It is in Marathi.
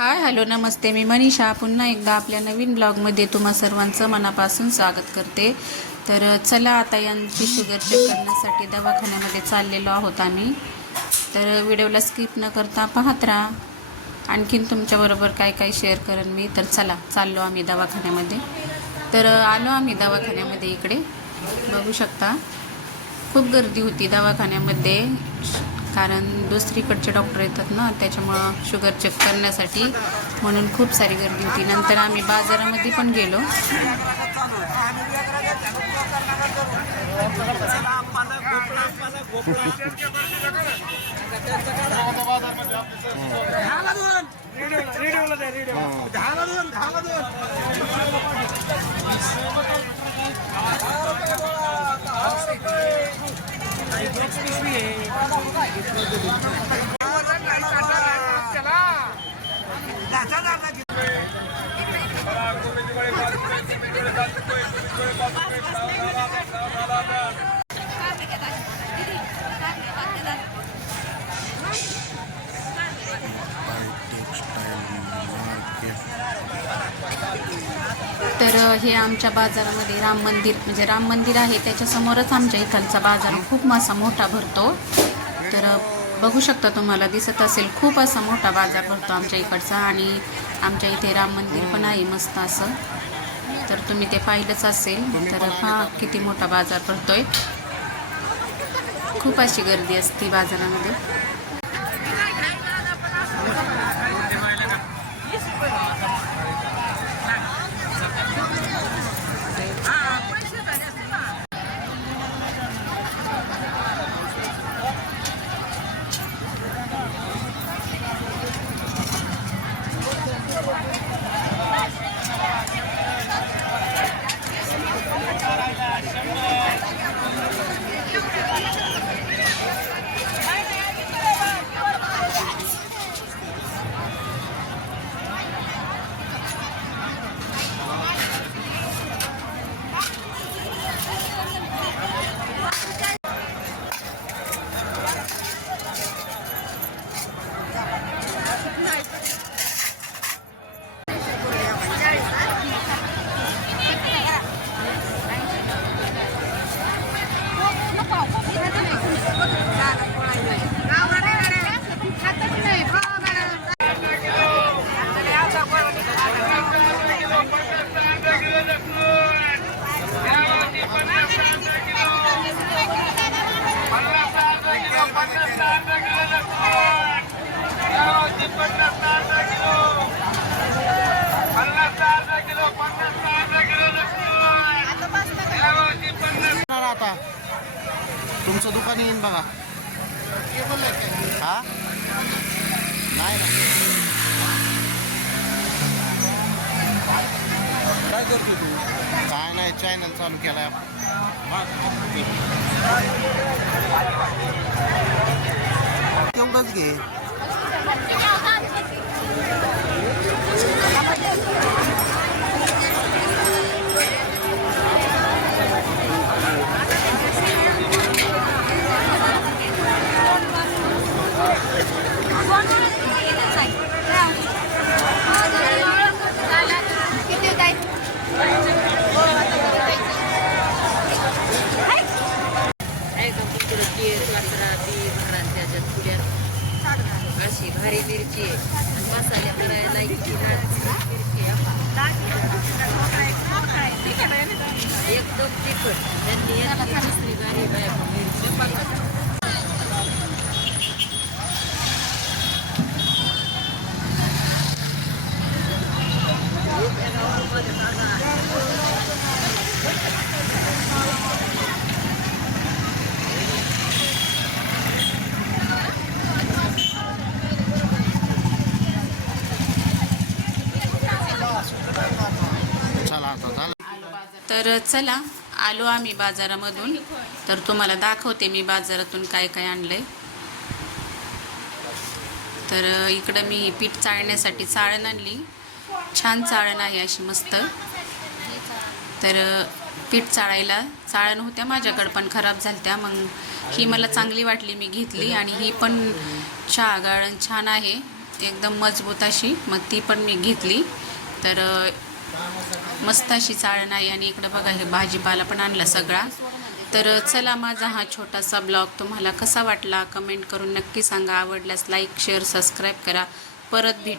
हाय हॅलो नमस्ते, मी मनीषा पुन्हा एकदा आपल्या नवीन ब्लॉगमध्ये तुम्हा सर्वांचं मनापासून स्वागत करते. तर चला आता यांची शुगर चेक करण्यासाठी दवाखान्यामध्ये चाललेलो आहोत आम्ही. तर व्हिडिओला स्किप न करता पाहत राहा. आणखीन तुमच्याबरोबर काय काय शेअर करेन मी. तर चला चाललो आम्ही दवाखान्यामध्ये. तर आलो आम्ही दवाखान्यामध्ये. इकडे बघू शकता खूप गर्दी होती दवाखान्यामध्ये, कारण दुसरीकडचे डॉक्टर येतात ना, त्याच्यामुळं शुगर चेक करण्यासाठी म्हणून खूप सारी गर्दी होती. नंतर आम्ही बाजारामध्ये पण गेलो. तर हे आमच्या बाजारामध्ये राम मंदिर आहे, त्याच्यासमोरच आमच्या इथलचा बाजार खूप असा मोठा भरतो. तर बघू शकता, तुम्हाला दिसत असेल खूप असा मोठा बाजार भरतो आमच्या इकडचा. आणि आमच्या इथे राम मंदिर पण आहे मस्त असं. तर तुम्ही ते पाहिलंच असेल. तर हा किती मोठा बाजार भरतोय. खूप अशी गर्दी असते बाजारामध्ये. आता तुमचं दुकान येईन बघा. हा नाही ना, काय करतो तू? काय नाही, चॅनल चालू केलाय. तेवढंच घे. अशी भारी मिरची आहे. मसाले करायला मिरची एकदम तिखट. त्यांनी दुसरी भारी मिरची. तर चला आलो आम्ही बाजारामधून. तर तुम्हाला दाखवते मी बाजारातून काय काय आणलंय. तर इकडं मी पीठ चाळण्यासाठी चाळण आणली. छान चाळण आहे अशी मस्त. तर पीठ चाळायला चाळण होत्या माझ्याकडं, पण खराब झाल्या. मग ही मला चांगली वाटली, मी घेतली. आणि ही पण चहा गाळण छान आहे. एकदम मजबूत अशी, मग ती पण मी घेतली. तर मस्त अशी चाळण आहे. आणि इकडं बघा हे भाजीपाला पण आणला सगळा. तर चला, माझा हा छोटासा ब्लॉग तुम्हाला कसा वाटला कमेंट करून नक्की सांगा. आवडल्यास लाईक शेअर सबस्क्राईब करा. परत भेट